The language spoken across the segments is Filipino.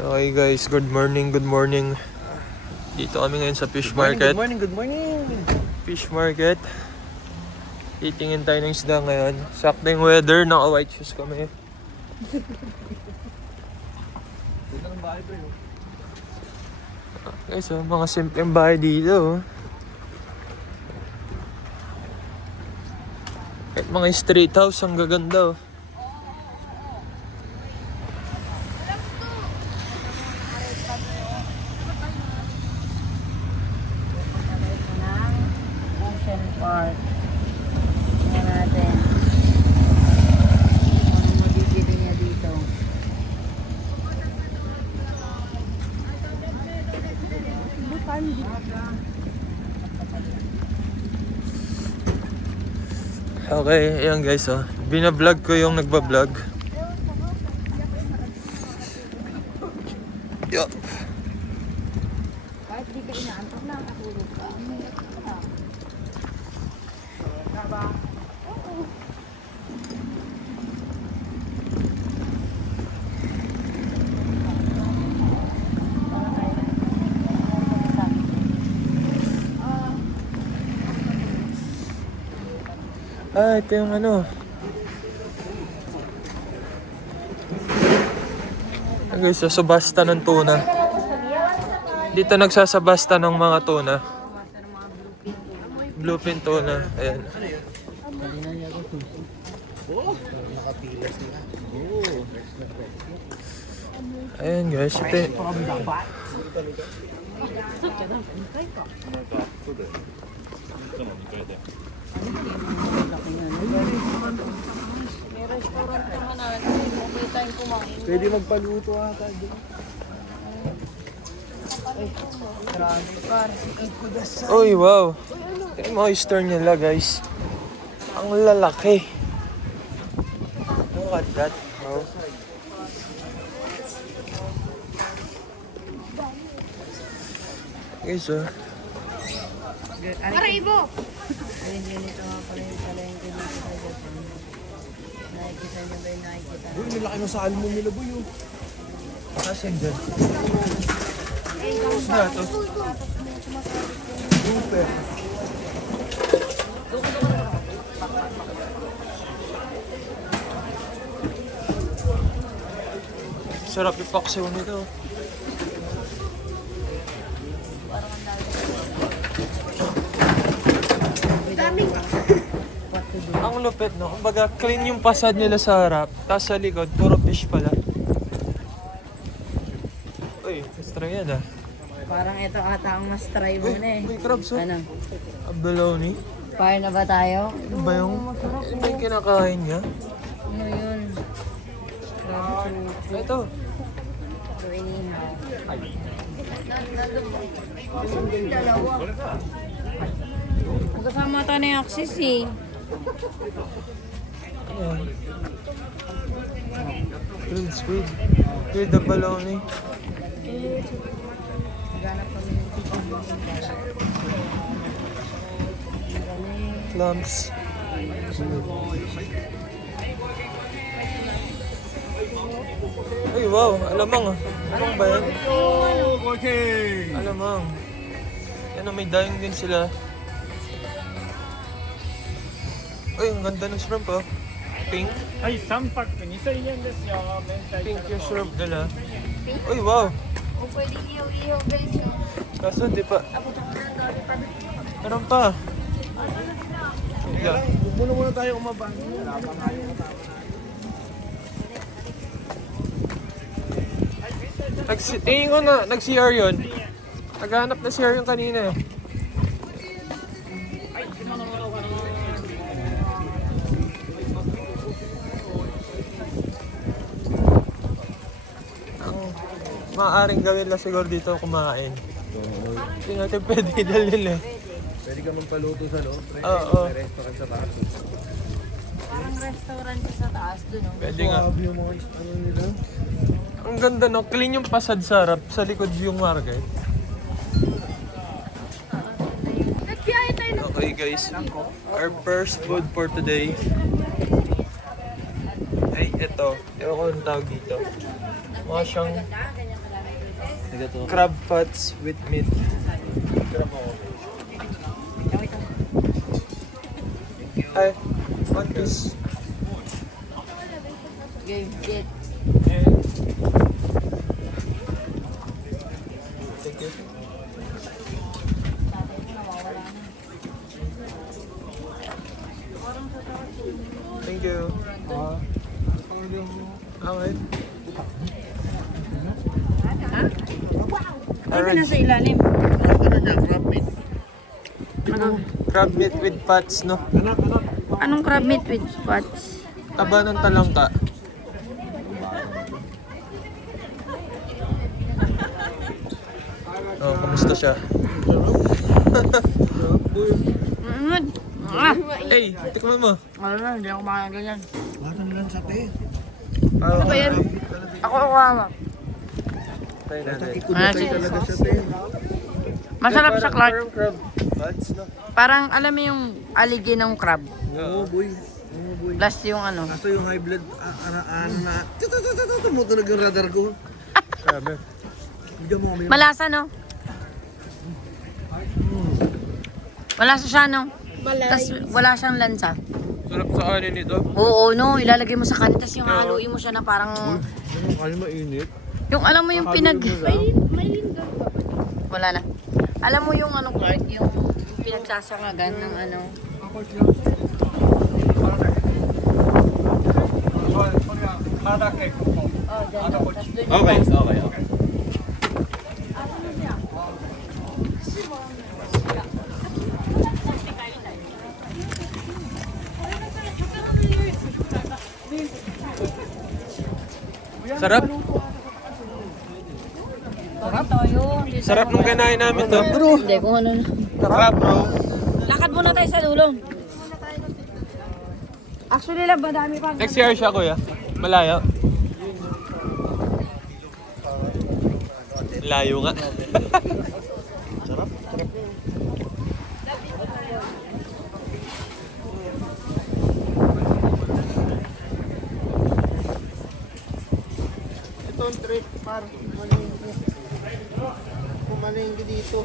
Okay guys, good morning, good morning. Dito kami ngayon sa fish market. Good morning, good morning. Fish market. Titingin tayo ng isda ngayon. Sakto yung weather, naka-white shoes kami. Guys, mga simpleng bahay dito. Kahit mga street house, ang gaganda. Ocean Park. Tingnan natin. Anong mabibili niya dito? Okay, ayan guys, binablog ko yung nagbablog. Yup. Kahit di ka inaantok na, katulog ka. Ito yung ano. Guys, subasta ng tuna. Dito nagsasabasta ng mga tuna. Bluefin tuna. Ayan. Ayan guys, ito. May restaurant naman natin. Okay tayong kumain. Pwede magpaluto ata doon. Uy, wow. Ito yung mga oyster nila guys. Ang lalaki. Look at that. Oh. Guys, Ayun, ganito nga pala yung palengke dito sa Japan. Nakikita niyo ba yung nakikita? Uy, nilaki ng salmon nila, boy. Asan dyan? Isda to. Super. Sarap ipaksiw nito. Ang lupit, no? Kumbaga, clean yung pasad nila sa harap, tapos sa likod, puro fish pala. Uy, extra yan ah. Parang ito ata ang mas try mo na eh. May crabs oh. Ano? Abalone. Fire na ba tayo? Ano ba yung? Ano yung kinakain niya? Ano yun? Grabe Ito. ito inihaw. Dalawa. Magkasama tayo na yung Axis eh. Ayan. Grilled squid. Grilled abalone. Ganap kami ng Clams. Ay wow, alamang ah. Ano ba yan? Okay. Alamang. Yan, may dayong din sila. Ay, ang ganda ng shrimp ah. Pink. はい、3パック2000円ですよ。明太 Pink yung shrimp nila. Uy, wow. O pwede ihaw-ihaw guys. Kaso di pa. Meron pa. Yeah. Muna tayo umabang. Wala pa nga yung Tingin ko na, nag-CR yun. Naghanap na CR yung kanina eh. Ang maaaring gawin lang siguro dito kumain. Hindi natin pwede dalhin eh. Pwede ka magpaluto sa loob. Oo. May restaurant sa taas. Parang restaurant sa taas dun oh. Pwede nga. Grabe yung mga ano nila. Ang ganda no, clean yung pasad sa harap, sa likod yung market. Okay guys, our first food for today ay ito. Ewan ko ang tawag dito. Mukha siyang Crab pots with meat. Ay, one piece. Game, get. Thank you. Thank you. Okay. Ano na sa ilalim? Crab meat with pots, no? Anong crab meat with spots? Taba ng talangka. Oh, kamusta siya? Hey, tikman mo. Ano na, hindi ako makaganyan. Lahat nilang sate. Ano ba yan? Ako hawak. Try natin. Ikot-ikot talaga siya, te. Masarap sa Clark. Parang crab pots, no? Parang alam mo yung aligi ng crab. Oo, boy. Oo, boy. Plus yung ano. Kaso yung high blood, tumutunog yung radar ko. Grabe. Bigyan mo kami. Malasa, no? Malasa siya, no? Tapos wala siyang lansa. Sarap sa kanin ito. Oo, no. Ilalagay mo sa kanin, tapos yung haluin mo siya na parang... Kaya mainit. Yung alam mo yung pinag... Wala na. Alam mo yung ano, Clark, yung pinagsasangagan ng ano... Okay, okay. Sarap. Sarap nung kinain namin to. Hindi, kung ano na. Sarap, bro. Lakad muna tayo sa dulo. Actually, lang, madami pa. Next year siya, kuya. Malayo. Layo nga. Ito ang trip, par. Pumalingki. Pumalingki dito.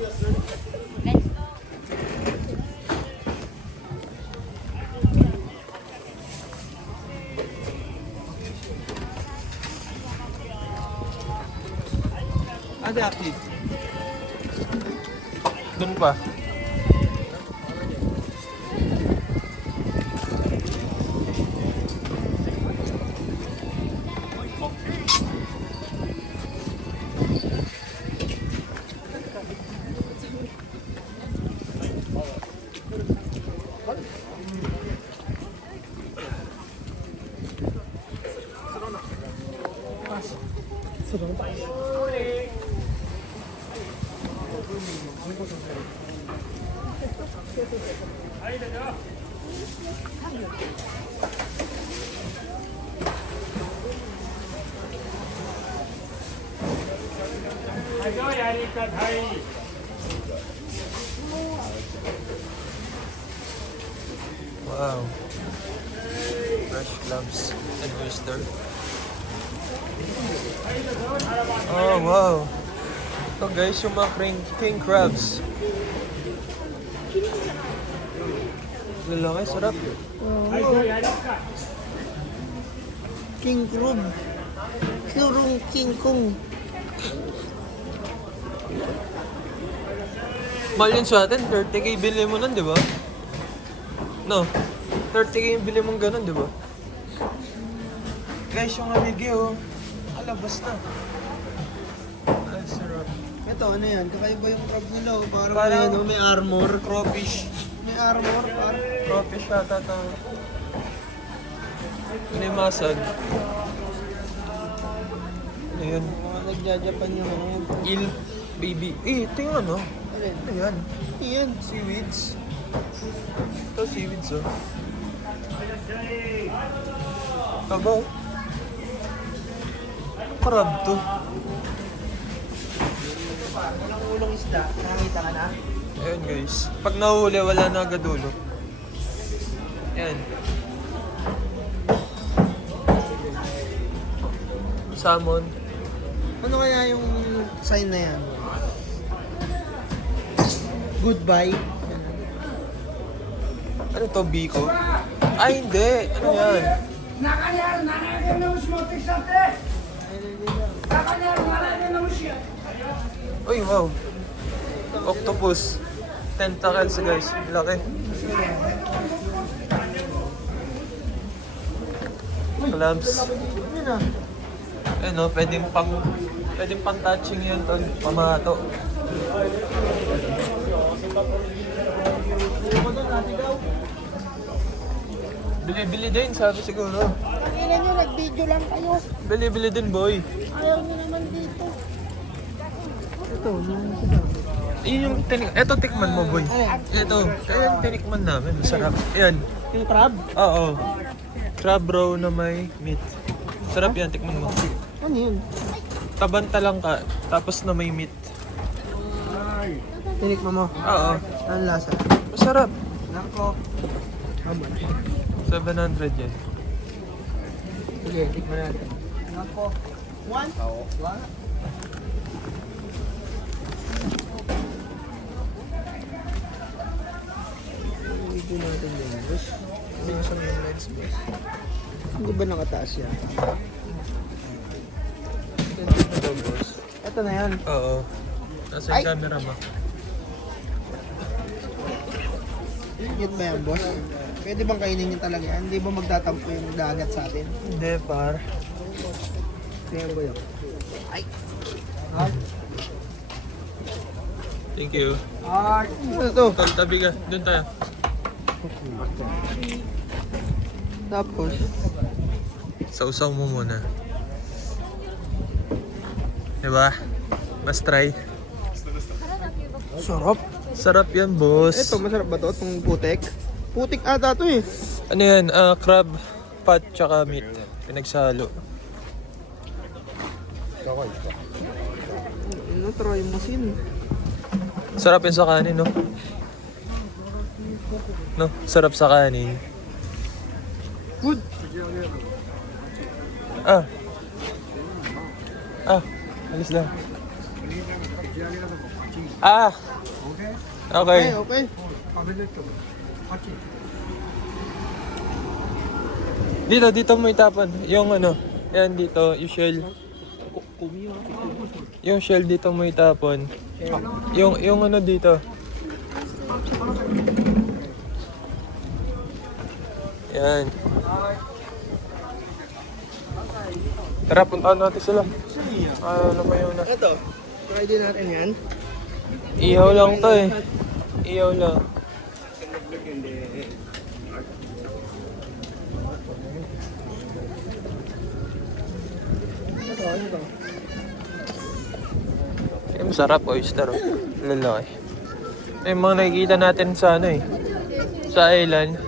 Ade aki. Doon pa. Wow. Fresh clams and oyster. Oh, wow. Ito guys, yung mga king crabs. Lalaki, sarap. King crab. Kurong king kong. Mahal yun sa atin, 30k bili mo nun, di ba? No, 30k yung bili mong ganun, di ba? Guys, yung amigi, oh. Alabas na. Ay, sarap. Ito, ano yan? Kakaiba yung crab nila. Oh. Parang, Parang- may, ano, may armor. Crawfish. May armor, par. Crawfish yata ito. Limasag. Ano yun? Mga nagja-Japan yung ano. Il, baby. Eh, ito yung ano? Alin? Ano yan? Yan. Seaweeds. Ito, seaweeds, oh. Tabaw. Crab to. Walang ulong isda. Nakakita ka na? Ayun guys. Pag nahuli, wala na agad ulo. Yan. Salmon. Ano kaya yung Sign na yan. Goodbye. Ano to, Biko? Ay, hindi. Ano yan? Uy, wow. Octopus. Tentacles, guys. Laki. Clubs. Ano, pwedeng pang touching yun, tol. Pamato. Bili-bili din, sabi siguro. Kailan nyo, nag-video lang kayo. Bili-bili din, boy. Ayaw nyo naman dito. Ito tikman mo, boy. Ito, kaya tinikman namin. Masarap. Ayan. Yung crab? Oo. Crab roe na may meat. Sarap yan, tikman mo. Ano yun? Tabanta lang ka, tapos na may meat. Tinikman mo. Oo. Ano lasa? Masarap. Nako. 700 yan. Sige, tikman natin. Nako. One? Oo. One? Video natin yung boss. Minsan yung lens boss. Hindi ba nakataas yan? Ito, boss. Ito na yan. Oo. Nasa Ay! yung camera mo. Yun ba yan boss? Pwede bang kainin yun talaga yan? Hindi ba magtatampo yung dagat sa atin? Hindi, par. Tingnan ba yun? Ay! Thank you. Ano to? Tol, tabi ka. Doon tayo. Tapos? Sausaw mo muna. Diba? Mas try. Sarap. Sarap yan, boss. Ito, masarap ba to? Itong putik? Putik ata to eh. Ano yan? Crab pot tsaka meat. Pinagsalo. Ano, try mo sin. Sarap yan sa kanin, no? No? Sarap sa kanin. Good. Ah. Alis lang. Okay. Okay. Dito mo itapon. Yung ano, yan dito, yung shell. Yung shell dito mo itapon. Yung ano dito. Yan. Tara, puntaan natin sila. Ano ba yun na? Ito, try din natin yan. Ihaw lang to eh. Ihaw lang. Ito, ano to? Yung masarap, oyster. Oh. Lalaki. Ito yung mga nakikita natin sa ano eh. Sa island.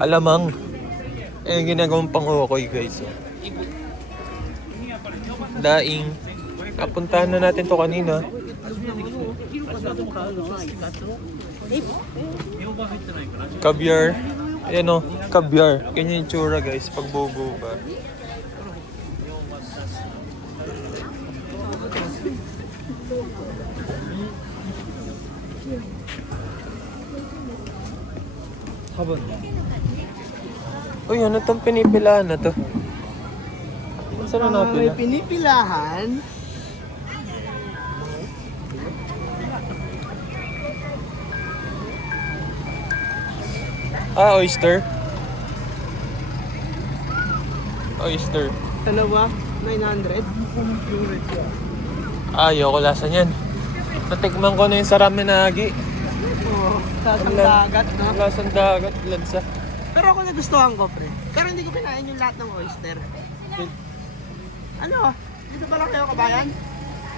Alamang. Yung ginagawang pang-ukoy, guys. Oh. Daing. Napuntahan na natin to kanina. Caviar. Ayan o, caviar. Ganyan yung tsura, guys, pag bubo ka. Uy, ano itong pinipilahan na to? Saan na May napila? pinipilahan. Oyster. Oyster. Ano ba? 900? Ayoko lasa niyan. Natikman ko na yung sa ramen nagi. Oo. Sasang dagat, no? Lasang dagat, lansa. Pero ako nagustuhan ko, pre. Pero hindi ko pinain yung lahat ng oyster. Ano? Dito pa lang kayo, kabayan?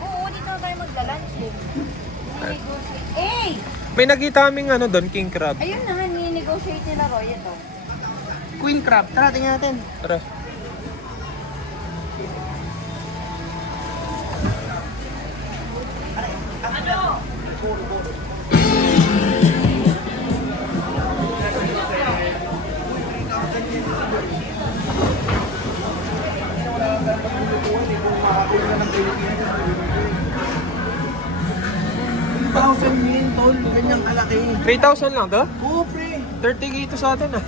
Oo, dito na tayo magla-lunch eh. Nine-negotiate. May nakita kaming ano doon, king crab. Ayun na, ni-negotiate nila Roy ito. Queen crab. Tara, tingnan natin. Tara. 3,000 lang to? Oo, pre. 30k ito sa atin ah.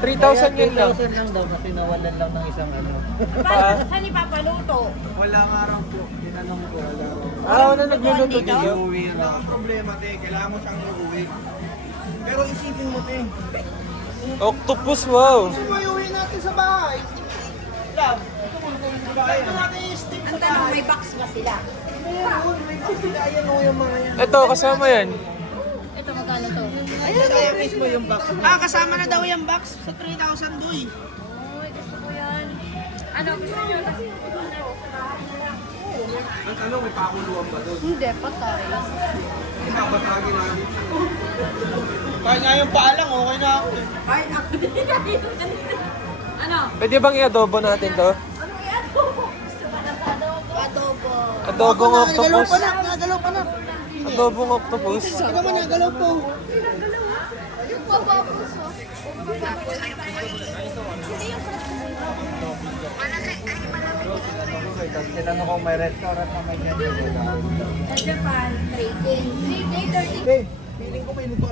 3,000 yun lang. 3,000 lang daw kasi nawalan lang ng isang ano. Saan ipapaluto? Wala nga raw po. Tinanong ko, wala raw. Wala nagluluto dito. Uuwi na. Ang problema, te. Kailangan mo siyang uuwi. Pero isipin mo, te. Octopus, wow. Kasi mo iuwi natin sa bahay. Love, ito mo sa bahay. Ito natin yung stick sa Ang tanong, bahay. may box ba sila? Meron, may pagkila yan o yung mga yan. Ito, kasama yan. Ito, magkano to? Ayun, kaya mismo yung box. Kasama na daw yung box sa 3,000 doy. Uy, gusto ko yan. Ano, gusto nyo? Ano, may pakuluan ba doon? Hindi, patay. Ipabatagin namin. Kaya nga yung paalang, okay na ako. Ay, ako din Ano? Pwede bang i-adobo natin to? Ano yan? Gusto ba ng adobo? Adobo. Adobong Nagalaw octopus. pa na, nagalaw pa na. Adobong octopus. Ito naman, nagalaw po. Yung babapos, oh. Tinanong ko may restaurant na may ganyan. Sa Japan, 3K. 3K, 30K. Hey, feeling ko may luto